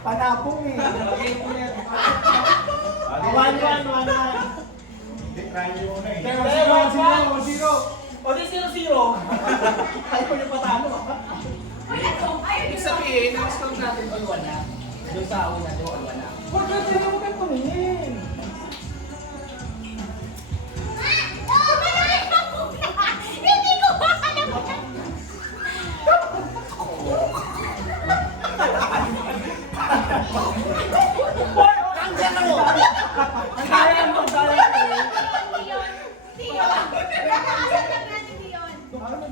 Panapong eh. 1-1. Try nyo muna eh. 0-0. O di 0-0. Ayaw niyo patalo. Ibig sabihin, ang score natin all wala. Doon sa una, doon all wala. Huwag ka tayo huwag kang tumingin. Hindi ko alam. Ang gano! Ang kaya mo, ang kaya mo.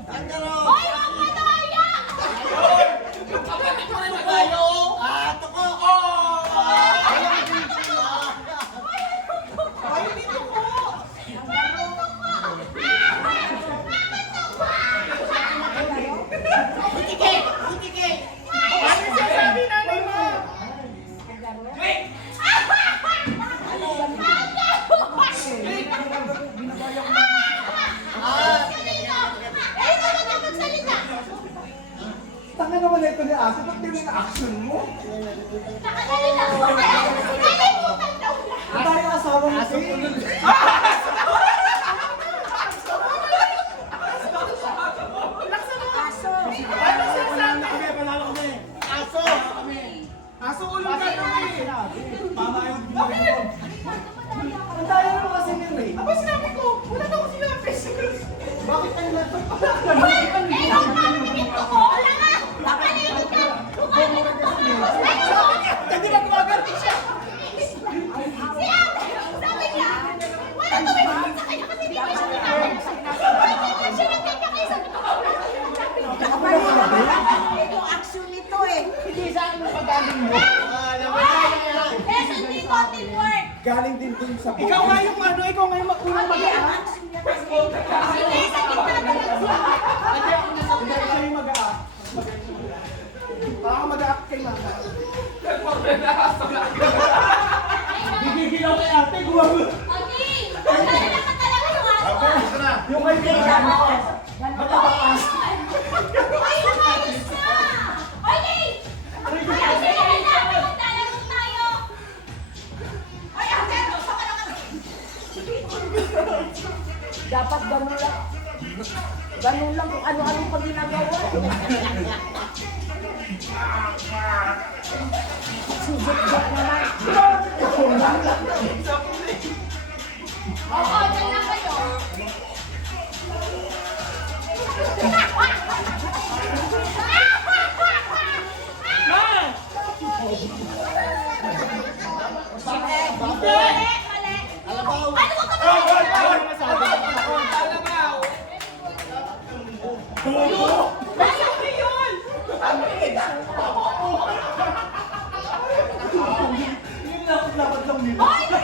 Ang gano! Hoy, wag madaya! Kapatid mo rin tayo! Ato ko! Ay, dito ko! Butike! Butike! Ano siya sabi nanay mo? Tanga naman ito ni Ate, ba't tingin ang action mo? Ang tayo asawa mo si... Ano siya sabi? Panalo kami. Aso! Aso ulo ka kami! Tama yung binigay mo. Ang tayo mo kasi yun eh. Aba sinabi ko! Wala na ako sinabi! Bakit kayo na ito? Hindi ba gumaganti siya? Ito action nito eh. Hindi sa akin ang pagaling mo. Teamwork. Galing din dun sa buhay. Ikaw nga yung ano, ikaw nga yung unang mag-aak. Hindi, sa gitna na lang siya. Hindi, siya yung mag-aak. Baka mag-aak kay mama. Gigigilaw kay ate, gumawa. Okay. Wala naman talaga yung aso. Yung kay Mama. Matabakas. Ay, lumayos na! Okay! Ay, sige, maglalaro tayo! Ay, Angelo, saka na kami! Dapat ganun lang. Ganun lang kung ano-ano pag ginagawa. Sujot-jot naman. Oo, dyan lang kayo.